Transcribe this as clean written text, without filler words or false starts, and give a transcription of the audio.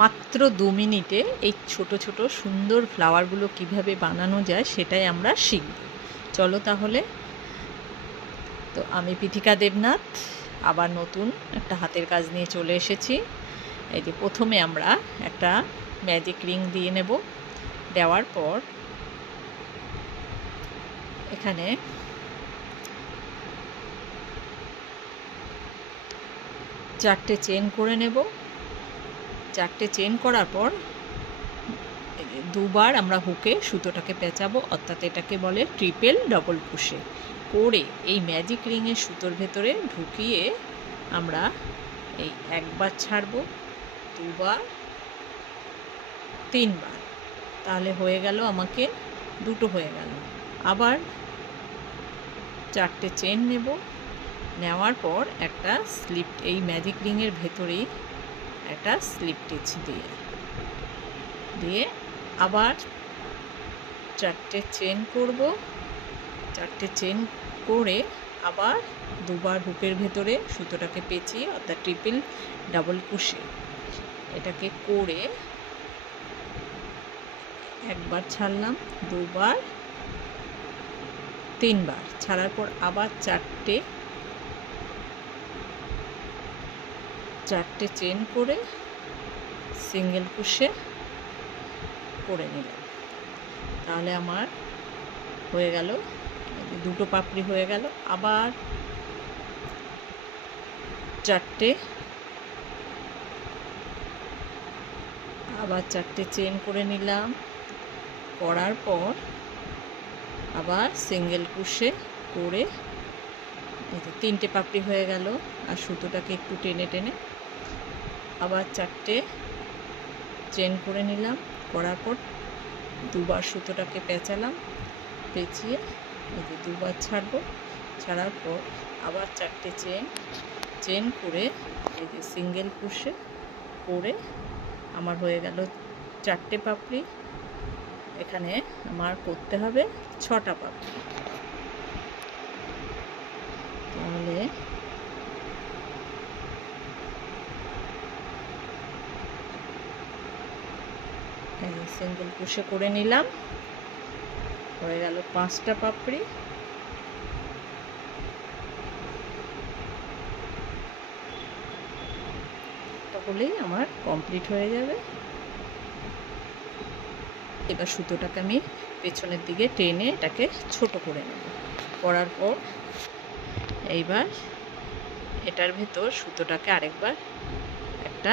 মাত্র 2 মিনিটে এই ছোট ছোট সুন্দর ফ্লাওয়ারগুলো কিভাবে বানানো যায় সেটাই আমরা শিখব। চলো তাহলে। তো আমি পীঠিকা দেবনাথ আবার নতুন একটা হাতের কাজ নিয়ে চলে এসেছি। এই যে প্রথমে আমরা একটা ম্যাজিক রিং দিয়ে নেব। দেওয়ার পর এখানে চারটে চেন করে নেব। চারটে চেন করার পর দুবার আমরা হুকে সুতোটাকে পেঁচাবো, অর্থাৎ এটাকে বলে ট্রিপল ডবল ক্রোশে করে এই ম্যাজিক রিংয়ের সুতোর ভেতরে ঢুকিয়ে আমরা এই একবার ছাড়বো, দুবার, তিনবার, তাহলে হয়ে গেল আমাকে দুটো হয়ে গেল। আবার চারটে চেন নেব, নেওয়ার পর একটা স্লিপ এই ম্যাজিক রিংয়ের ভেতরেই একটা স্লিপ স্টিচ দিয়ে আবার চারটে চেন করব। চারটে চেন করে আবার দুবার হুকের ভেতরে সুতোটাকে পেঁচিয়ে, অর্থাৎ ট্রিপল ডাবল ক্রোশে এটাকে করে একবার ছাড়লাম, দুবার, তিনবার ছাড়ার পর আবার চারটে চেন করে সিঙ্গেল ক্রোশে করে নিলাম। তাহলে আমার হয়ে গেল, দুটো পাপড়ি হয়ে গেল। আবার চারটে চেন করে নিলাম, করার পর আবার সিঙ্গেল ক্রোশে করে তিনটে পাপড়ি হয়ে গেল। আর সুতোটাকে একটু টেনে টেনে আবার চারটে চেন করে নিলাম, করার পর দুবার সুতোটাকে পেঁচালাম, পেঁচিয়ে দুবার ছাড়বো, ছাড়ার পর আবার চারটে চেন করে এই যে সিঙ্গেল ক্রোশে করে আমার হয়ে গেল চারটে পাপড়ি। এখানে আমার করতে হবে 6টা পাপড়ি। তাহলে সিঙ্গেল ক্রোশে করে নিলাম, হয়ে গেল 5টা পাপড়ি। তাহলেই আমার কমপ্লিট হয়ে যাবে। এবার সুতোটাকে আমি পেছনের দিকে টেনে এটাকে ছোট করে নেব। করার পর এইবার এটার ভেতর সুতোটাকে আরেকবার একটা